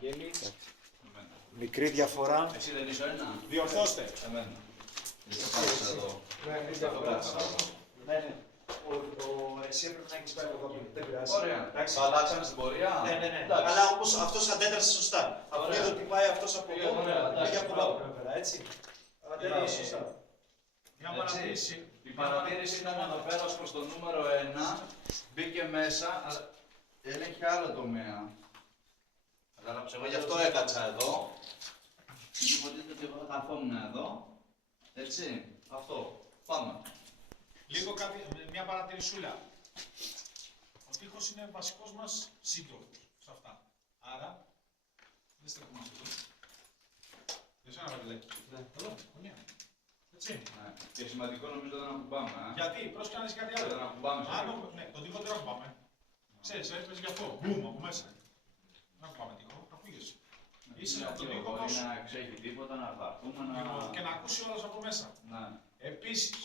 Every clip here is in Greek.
Βαγγέλη. Εμένα. Μικρή διαφορά. Εσύ δεν είσαι ένα. Διορθώστε. Εμένα. Δεν θα πάρεις εδώ. Αυτό κάτσε εδώ. Ναι. Εσύ έπρεπε να έχεις πάει από εδώ. Δεν πειράζει. Ωραία. Εντάξει. Θα αλλάξαμε στην πορεία. Ναι. Εντάξει. Αλλά όμως αυτός αντέδρασε σωστά. Αφού Ωραία. είδε ότι πάει αυτός από Πήγε εδώ, ωραία, εντάξει, πήγε από μπράβο. εδώ πέρα, έτσι. Αντέδρασε σωστά. Μια Έτσι. παρατήρηση. Η παρατήρηση ήταν εδώ πέρα ως προς το νούμερο 1. Μπήκε μέσα, αλλά έλεγχε άλλο τομέα. Κατάλαβες, εγώ γι' αυτό έκατσα εδώ. Υποτίθεται ότι εγώ θα καθόμουν εδώ. Έτσι, αυτό. Πάμε. Λίγο κάτι, μια παρατηρησούλα. Ο τείχος είναι βασικός μας σύντροφος σε αυτά. Άρα, δεν στεκόμαστε εδώ. Για σένα, Βαγγελάκη. Ναι. Εδώ, γωνία. Έτσι. Ναι. Και σημαντικό νομίζω δεν ακουμπάμε. Γιατί, πρόσκειται κάτι Δεν άλλο. ακουμπάμε. Ναι, τον τείχο δεν ακουμπάμε. Ξέρεις, έπαιζε γι' αυτό. Μπουμ, από μέσα. Δεν ακουμπάμε τείχο, ακούγεσαι. Είσαι από τον τείχο Μπορεί όπως... να ξέχει τίποτα, να βαρθούμε, να... Και να ακούσει όλος από μέσα. Ναι. Επίσης,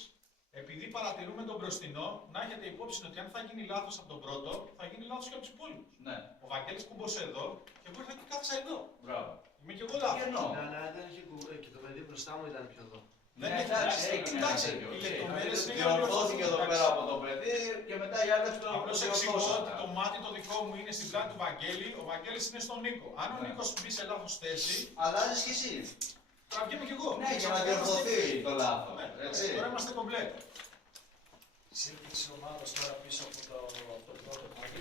επειδή παρατηρούμε τον μπροστινό, να έχετε υπόψη ότι αν θα γίνει λάθος από τον πρώτο, θα γίνει λάθος και από τους υπόλοιπους. Ναι. Ο Βαγγέλης κουμπώσε εδώ και εγώ ήρθα και κάθισα εδώ. Μπράβο. Είμαι και εγώ λάθος. Ενώ. Ναι, αλλά δεν είχε και το παιδί μπροστά μου ήταν πιο εδώ. Δεν Ναι, έχει εντάξει, έγινε ένα εντάξει, τέτοιο. οι λεπτομέρειες είναι για να Διορθώθηκε εδώ διορθωθούν, πέρα εντάξει. από το παιδί και μετά οι άλλες το Απλώς εξηγώ διορθώσαν. ότι το μάτι το δικό μου είναι στην πλάτη του Βαγγέλη, ο Βαγγέλης είναι στον Νίκο. Αν ο Ναι. Νίκος μπει σε λάθος θέση, Αλλάζεις κι εσύ. τραβιέμαι κι εγώ. Ναι, για να Ξαφνικά διορθωθεί είμαστε- το λάθος. Ναι, Έτσι. τώρα είμαστε κομπλέ. Σύγκληση ομάδας τώρα πίσω από το πρώτο πάλι.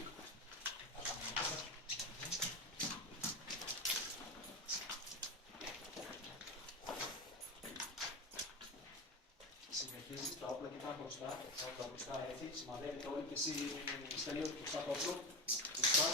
Συνεχίζεις τα όπλα και πάνε μπροστά. Τα όπλα μπροστά έτσι, σημαδεύεται όλοι και εσύ στέλνει μπροστά το όπλο. Μπροστά.